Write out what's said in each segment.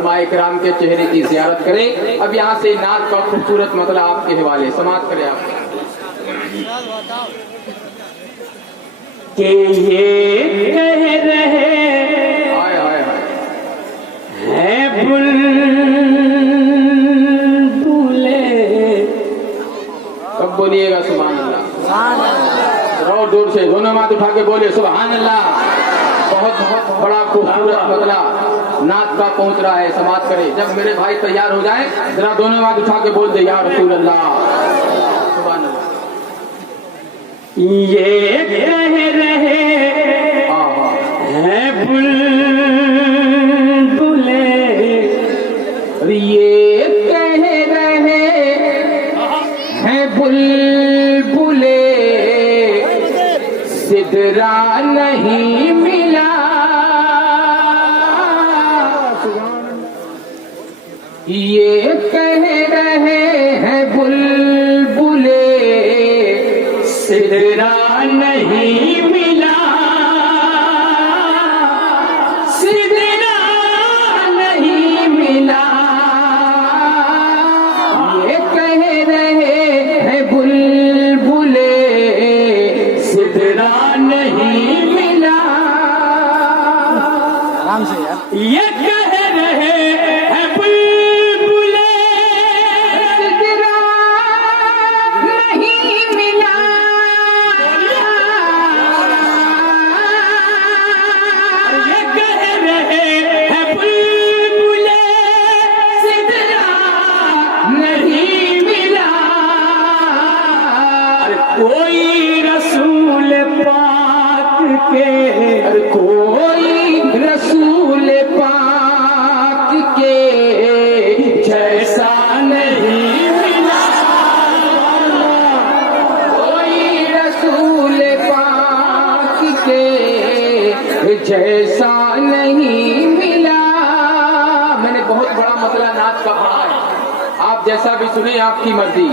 उलमाए किराम के चेहरे की ज़ियारत करें। अब यहाँ से नात का खूबसूरत मतलब आपके हवाले समाप्त करें आप कि ये कह रहे हाय हाय हाय हैं बुलबुले। कब बोलिएगा सुभान अल्लाह? रो दूर से दोनों हाथ उठा के बोले सुभान अल्लाह। बहुत बहुत बड़ा खूबसूरत बदला नात का पहुंच रहा है, समाप्त करें। जब मेरे भाई तैयार हो जाए जरा दोनों हाथ उठा के बोल दे या रसूल अल्लाह सुभान अल्लाह। ये कह रहे हैं बुलबुले, ये कह रहे हैं बुलबुले सिदरा नहीं मिला। ये कह रहे हैं बुलबुले सिदरा नहीं मिला, सिदरा नहीं मिला। ये कह रहे हैं बुलबुले सिदरा नहीं मिला। आराम से यार। ये कह रहे हैं बुलबुले सिदरा नहीं मिला। ये कह रहे हैं बुलबुले सिदरा नहीं मिला। कोई रसूल पाक के, अरे कोई रसूल पाक के जैसा नहीं मिला। कोई रसूल पाक के जैसा नहीं मिला। मैंने बहुत बड़ा मसला नाच का पढ़ा है, आप जैसा भी सुने आपकी मर्जी,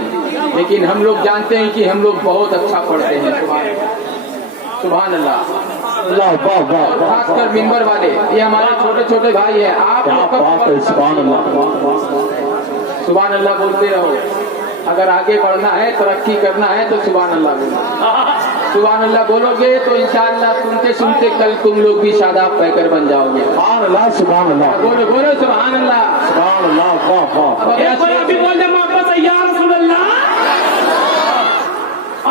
लेकिन हम लोग जानते हैं कि हम लोग बहुत अच्छा पढ़ते हैं। सुभान अल्लाह। खासकर मिंबर वाले, ये हमारे छोटे छोटे भाई हैं। आप सुभान अल्लाह बोलते रहो। अगर आगे बढ़ना है, तरक्की करना है तो सुभान अल्लाह बोलो। सुभान अल्लाह बोलोगे तो इंशाअल्लाह सुनते सुनते कल तुम लोग भी शादाब पैकर बन जाओगे। सुभान अल्लाह, सुभान अल्लाह, बोलो बोलो सुभान अल्लाह, सुभान अल्लाह, वाह वाह। अब एक बार अभी बोल दे मोहब्बत से, या रसूल अल्लाह।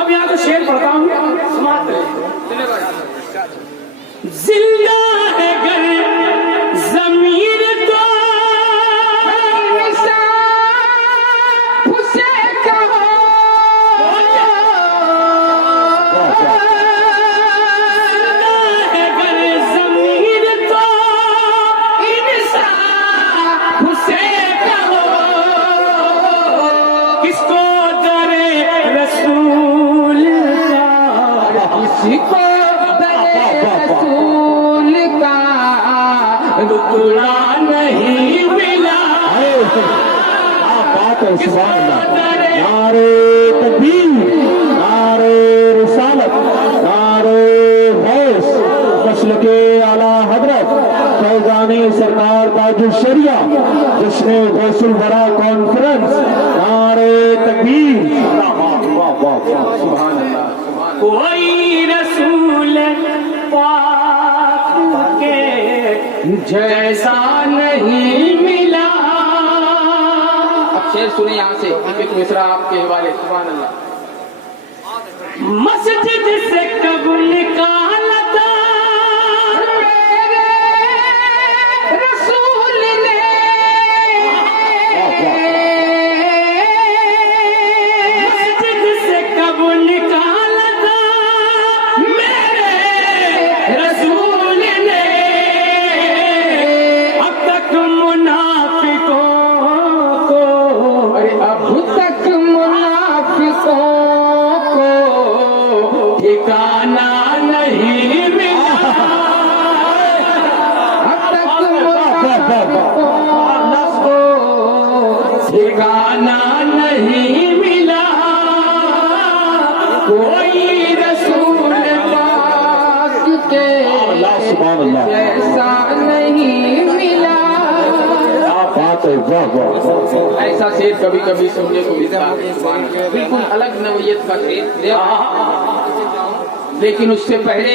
अब यहाँ तो शेर पढ़ता हूँ। जिंदा है घर जमीर तो उसे कहो है घर जमीर तो इंसान उसे कहो, किसको दरे रसूल का, किसको रसूल का टुकड़ा नहीं मिला। क्या बात है, सुभान अल्लाह। नारे तकबीर, नारे रिसालत, नारे गौस, मसलक आला हजरत फैजानी सरकार ताजुल शरिया जिसने गौसुल बरा कॉन्फ्रेंस, नारे तकबीर, वाह वाह वाह, सुभान अल्लाह। कोई रसूल पाक के जैसा नहीं मिला। अब शेर सुने यहाँ से, एक मिसरा आपके हवाले। सुभान अल्लाह। मस्जिद से कब निकाला था रसूल ने, मस्जिद से कब निकाला था मेरे रसूल ने। अब तक मुनाफिकों को, अरे अब तक मुनाफिकों को ठिकाना नहीं मिला। अब तक मुनाफिकों को ठिकाना नहीं मिला। कोई रसूल पाक के सुभान अल्लाह, जैसा नहीं मिला। बात है, वाह वाह वाह। ऐसा शेर कभी कभी सुनने को मिलता है, बिल्कुल अलग नवैयत का शेर। लेकिन उससे पहले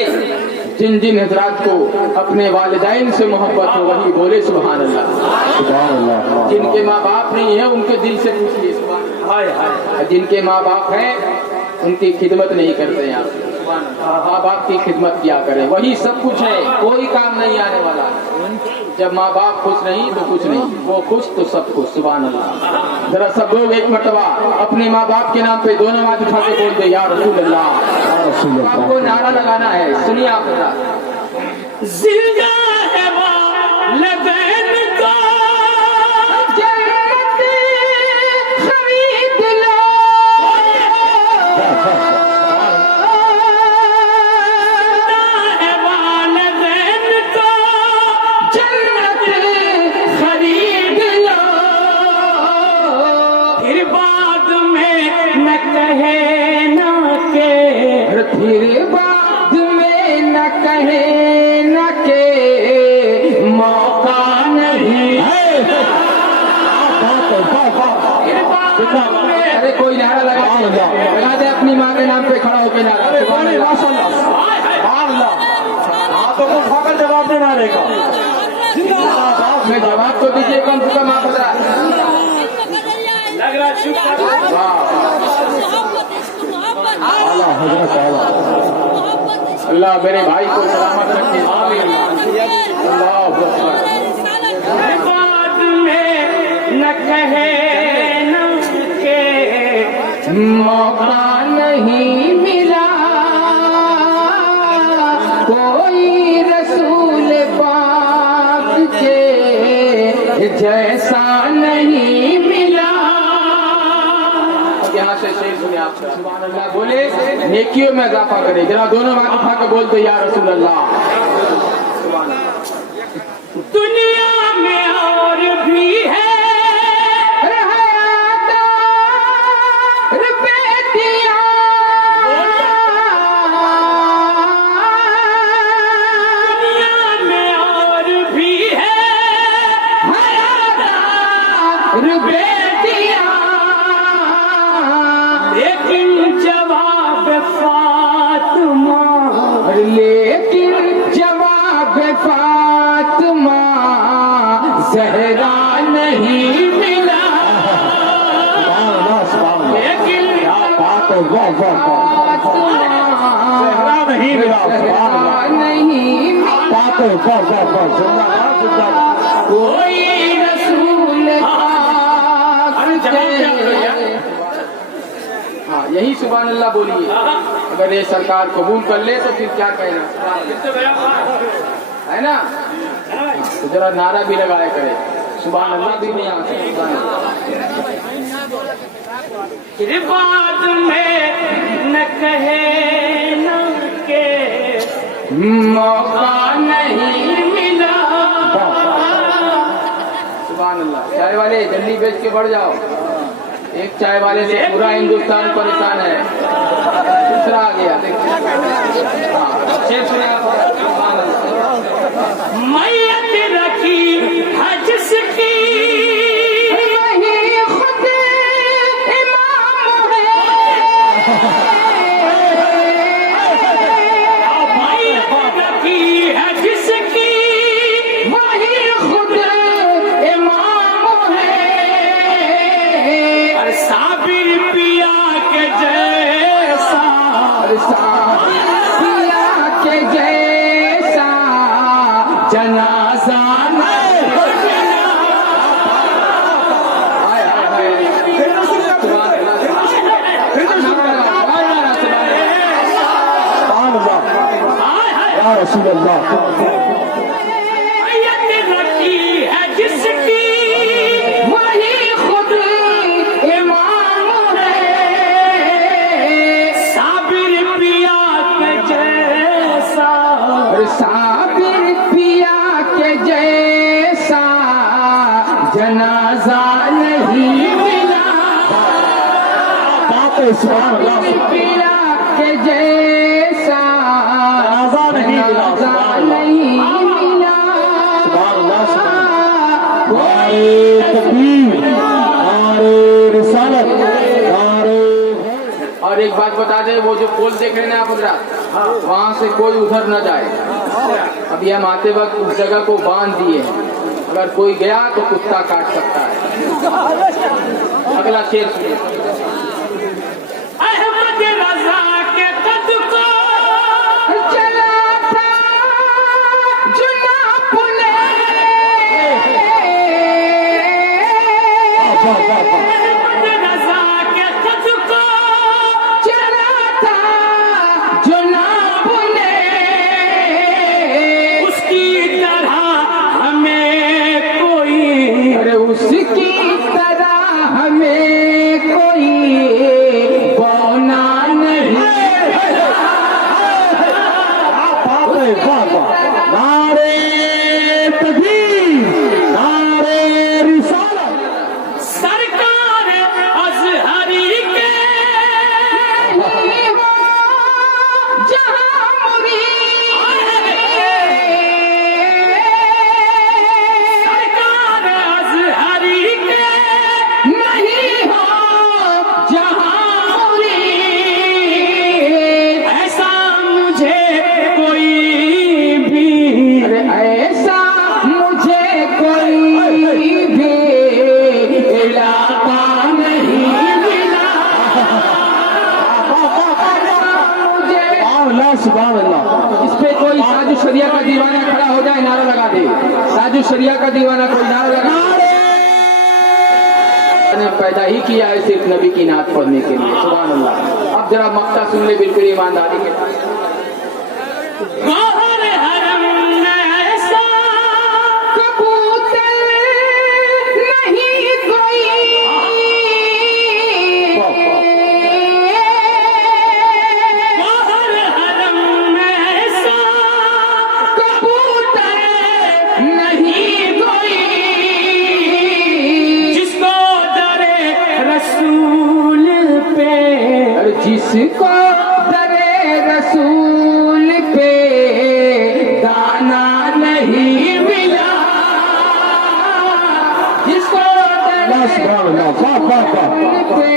जिन जिन हजरात को अपने वालिदैन से मोहब्बत हो वही बोले सुभान अल्लाह। सुभान अल्लाह। जिनके माँ बाप नहीं है उनके दिल से पूछिए सुभान अल्लाह। जिनके माँ बाप है उनकी खिदमत नहीं करते हैं आप, माँ बाप की खिदमत किया करें, वही सब कुछ है, कोई काम नहीं आने वाला। जब माँ बाप खुश नहीं तो कुछ नहीं, वो खुश तो सब खुश। सुभान अल्लाह। जरा सब लोग एक मरतबा अपने माँ बाप के नाम पे दोनों हाथ उठा के बोल दे या रसूल अल्लाह। आपको नारा लगाना है, सुनिए आप जरा। जिंदा है वालिदैन को जन्नत खरीद लो। जिंदा है वालिदैन को जन्नत खरीद लो। फिर बाद में न कहे न के, फिर बाद में न कहे न के मौका नहीं। फिर बाद में, अरे कोई नारा लगा दे अपनी माँ के नाम पे खड़ा होकर नारा। सुभान अल्लाह। हाथों को उठाकर जवाब देना रहेगा। मैं जवाब तो दीजिए कम से कम आप बता। लग रहा है चुप कर। अल्लाह मेरे भाई को सलामत रखे। अल्लाह बाद में न कहे न के मौका नहीं मिला, कोई रसूल पाक के जैसा नहीं मिला। यहाँ से शेर सुने आप। सुभान अल्लाह बोले, नेकियों में इजाफा करे। जरा दोनों हाथ उठा के बोलते या रसूल अल्लाह। दुनिया में और भी है लेकिन जवाब फातिमा ज़हरा नहीं मिला। लेकिन ज़हरा नहीं मिला। नहीं कोई रसूल हाँ यही सुभान अल्लाह बोलिए। अगर ये सरकार कबूल कर ले तो फिर क्या कहना है ना। तो जरा नारा भी लगाया करे सुभान अल्लाह भी नहीं आ सकता। फिर बाद में न कहे न के मौका नहीं मिला। सुभान अल्लाह। चाय वाले जल्दी बेच के बढ़ जाओ। एक चाय वाले से पूरा हिंदुस्तान परेशान है। दूसरा आ गया शेर सुने आप। मैयत रखी हज की वही खुद इमाम है। मैयत रखी है जिसकी वही खुद इमाम है। और साबिर पिया के जैसा, पिया के जैसा जनाजा रसूल अल्लाह। मैयत रखी है जिसकी वही खुद इमाम है। साबिर पिया के जैसा, साबिर पिया के जैसा जनाजा नहीं मिला। बात है सुभान अल्लाह। पिया के जैसा जनाजा नहीं मिला। नहीं मिला। सुभान अल्लाह। नारे तकबीर, नारे रिसालत, नारे। और एक बात बता दे, वो जो पोल देख रहे हैं आप उधर, वहाँ से कोई उधर न जाए। अभी हम आते वक्त उस जगह को बांध दिए हैं, अगर कोई गया तो कुत्ता काट सकता है। अगला शेर सुनिए। अहमद रजा के कद को चला था जुनाब ने, अहमद रजा के कद को चला था जुनाब ने, उसकी तरह हमें कोई, अरे उसकी तरह हमें कोई बौना नहीं। नारे तकबीर, नारे रिसालत। सरकार अजहरी के जहाँ सरकार अजहरी के नहीं हो जहाँ ऐसा मुझे कोई भी, अरे ऐसा मुझे कोई भी इलाका नहीं मिला। मुझे अल्लाह सुभान अल्लाह। इस पे कोई साजू शरिया का दीवाना खड़ा हो जाए, नारा लगा दे। साजू शरिया का दीवाना कोई नारा लगा। ने पैदा ही किया है सिर्फ नबी की नात पढ़ने के लिए। सुभान अल्लाह। अब जरा मक्ता सुन ले बिल्कुल ईमानदारी के साथ। गौहर हरम में ऐसा कबूतर नहीं कोई, गौहर हरम में ऐसा कबूतर नहीं कोई, जिसको डरे रसूल पे, अरे जिसको दरे रसूल पे दाना नहीं मिला, जिसको अल्लाह सुभान अल्लाह। वाह वाह वाह। पे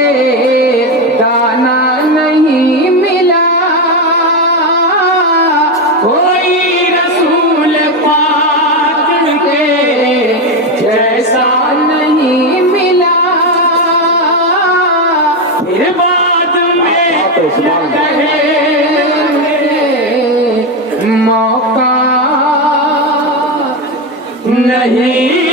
दाना नहीं मिला, कोई रसूल पाक के जैसा नहीं मिला। फिर बाद में कहे मौका नहीं